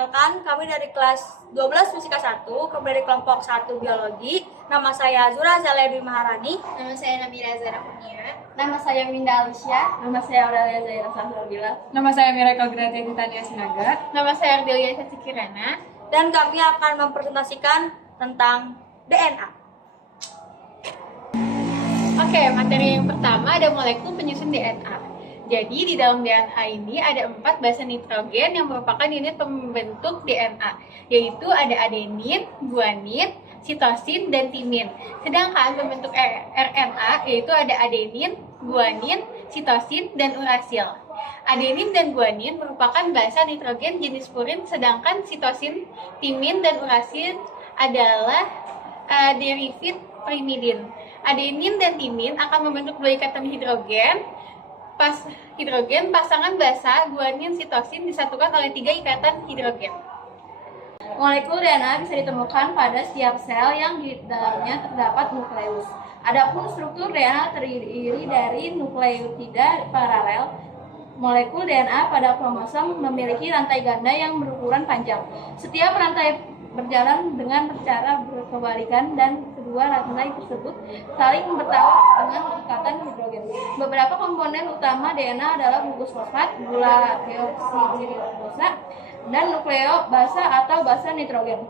Perkenalkan, kami dari kelas 12 Fisika 1, kami dari kelompok 1 Biologi. Nama saya Zura Zalebi Maharani. Nama saya Namira Zara Kurnia. Nama saya Winda Alicia. Nama saya Aurelia Zaira Saharbila. Nama saya Miracle Gratia Titania Sinaga. Nama saya Ardelia Caci Kirana. Dan kami akan mempresentasikan tentang DNA. Oke, materi yang pertama ada molekul penyusun DNA. Jadi di dalam DNA ini ada 4 basa nitrogen yang merupakan unit pembentuk DNA, yaitu ada adenin, guanin, sitosin, dan timin. Sedangkan pembentuk RNA yaitu ada adenin, guanin, sitosin, dan urasil. Adenin dan guanin merupakan basa nitrogen jenis purin, sedangkan sitosin, timin, dan urasil adalah derivat pirimidin. Adenin dan timin akan membentuk 2 ikatan hidrogen. Pasangan basa guanin sitosin disatukan oleh 3 ikatan hidrogen. Molekul DNA bisa ditemukan pada setiap sel yang di dalamnya terdapat nukleus. Adapun struktur DNA terdiri dari nukleotida paralel. Molekul DNA pada kromosom memiliki rantai ganda yang berukuran panjang. Setiap rantai berjalan dengan cara berkebalikan dan kedua rantai tersebut saling bertaut dengan ikatan hidrogen. Beberapa komponen utama DNA adalah gugus fosfat, gula deoksiribosa, dan nukleo basa atau basa nitrogen.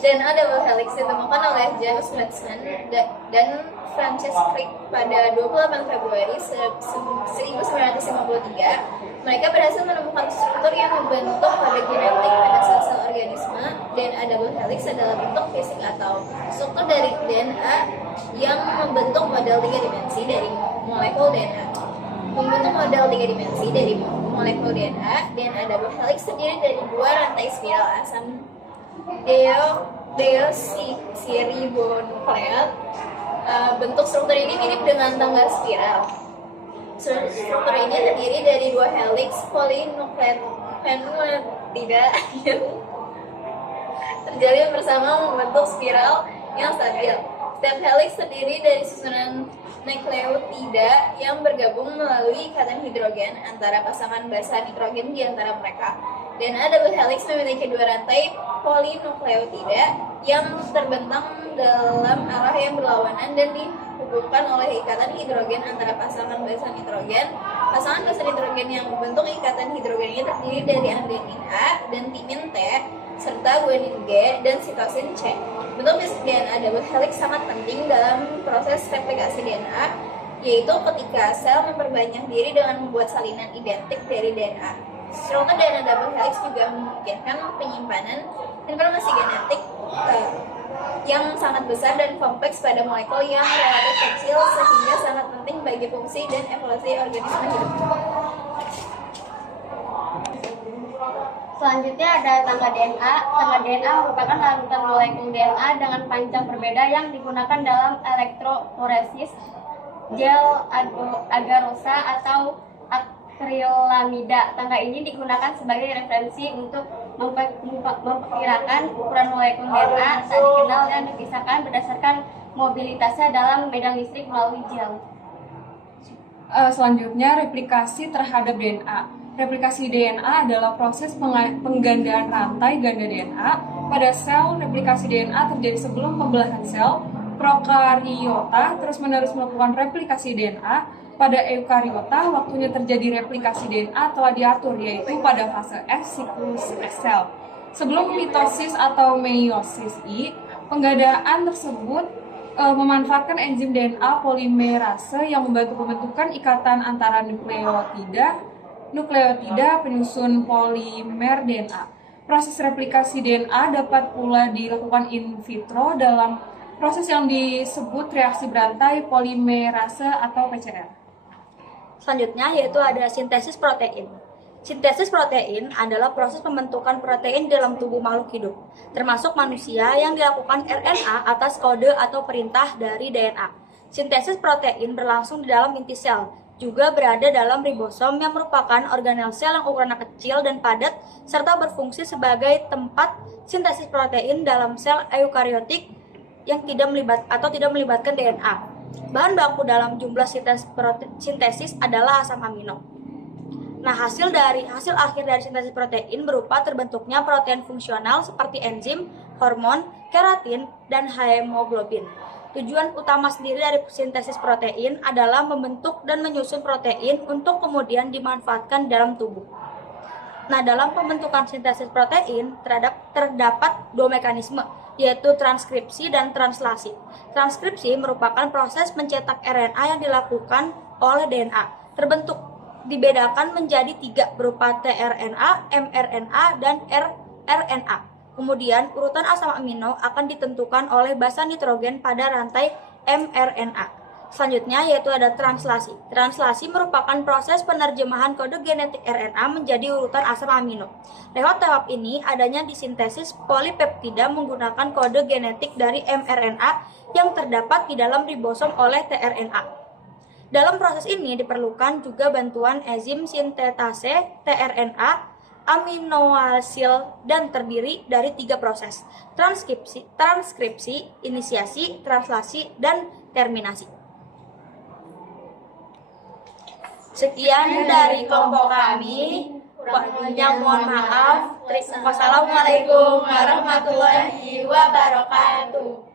DNA double helix ditemukan oleh James Madsen dan Francis Crick pada 28 Februari 1953. Mereka berhasil menemukan struktur yang membentuk pada genetik pada sel-sel organisme. DNA double helix adalah bentuk fisik atau struktur dari DNA yang membentuk model 3 dimensi dari molekul DNA. Membentuk model 3 dimensi dari molekul DNA double helix terdiri dari 2 rantai spiral asam deoksiribonukleat. Bentuk struktur ini mirip dengan tangga spiral. Struktur ini terdiri dari 2 helix polinukleotida yang terjalin bersama membentuk spiral yang stabil. Setiap helix terdiri dari susunan nukleotida yang bergabung melalui ikatan hidrogen antara pasangan basa nitrogen di antara mereka. DNA double helix memiliki 2 rantai polinukleotida yang terbentang dalam arah yang berlawanan dan dihubungkan oleh ikatan hidrogen antara pasangan basa nitrogen. Pasangan basa nitrogen yang membentuk ikatan hidrogen ini terdiri dari adenin A dan timin T serta guanin G dan sitosin C. Bentuk fisik DNA double helix sangat penting dalam proses replikasi DNA, yaitu ketika sel memperbanyak diri dengan membuat salinan identik dari DNA. Struktur DNA double helix juga memungkinkan penyimpanan informasi genetik yang sangat besar dan kompleks pada molekul yang relatif kecil sehingga sangat penting bagi fungsi dan evolusi organisme hidup. Selanjutnya ada tangga DNA. Tangga DNA merupakan larutan molekul DNA dengan panjang berbeda yang digunakan dalam elektroforesis gel agarosa atau akrilamida. Tangga ini digunakan sebagai referensi untuk memperkirakan ukuran molekul DNA saat dikenal dan dipisahkan berdasarkan mobilitasnya dalam medan listrik melalui gel. Selanjutnya, replikasi terhadap DNA. Replikasi DNA adalah proses penggandaan rantai ganda DNA pada sel. Replikasi DNA terjadi sebelum pembelahan sel. Prokariota terus-menerus melakukan replikasi DNA. Pada eukariota, waktunya terjadi replikasi DNA telah diatur, yaitu pada fase S siklus sel. Sebelum mitosis atau meiosis I, penggandaan tersebut memanfaatkan enzim DNA polimerase yang membantu pembentukan ikatan antara nukleotida penyusun polimer DNA. Proses replikasi DNA dapat pula dilakukan in vitro dalam proses yang disebut reaksi berantai polimerase atau PCR. Selanjutnya yaitu ada sintesis protein. Sintesis protein adalah proses pembentukan protein dalam tubuh makhluk hidup, termasuk manusia, yang dilakukan RNA atas kode atau perintah dari DNA. Sintesis protein berlangsung di dalam inti sel, juga berada dalam ribosom yang merupakan organel sel yang ukurannya kecil dan padat, serta berfungsi sebagai tempat sintesis protein dalam sel eukariotik yang tidak melibatkan DNA. Bahan baku dalam jumlah sintesis adalah asam amino. Nah, hasil akhir dari sintesis protein berupa terbentuknya protein fungsional seperti enzim, hormon, keratin, dan hemoglobin. Tujuan utama sendiri dari sintesis protein adalah membentuk dan menyusun protein untuk kemudian dimanfaatkan dalam tubuh. Nah, dalam pembentukan sintesis protein terdapat dua mekanisme, yaitu transkripsi dan translasi. Transkripsi merupakan proses mencetak RNA yang dilakukan oleh DNA. Dibedakan menjadi 3 berupa tRNA, mRNA, dan rRNA. Kemudian, urutan asam amino akan ditentukan oleh basa nitrogen pada rantai mRNA. Selanjutnya yaitu ada translasi. Translasi merupakan proses penerjemahan kode genetik RNA menjadi urutan asam amino. Lewat tahap ini adanya disintesis polipeptida menggunakan kode genetik dari mRNA yang terdapat di dalam ribosom oleh tRNA. Dalam proses ini diperlukan juga bantuan enzim sintetase tRNA, aminoasil, dan terdiri dari 3 proses: transkripsi, inisiasi, translasi, dan terminasi. Sekian dari kelompok kami. Waktunya mohon maaf. Wassalamualaikum warahmatullahi wabarakatuh.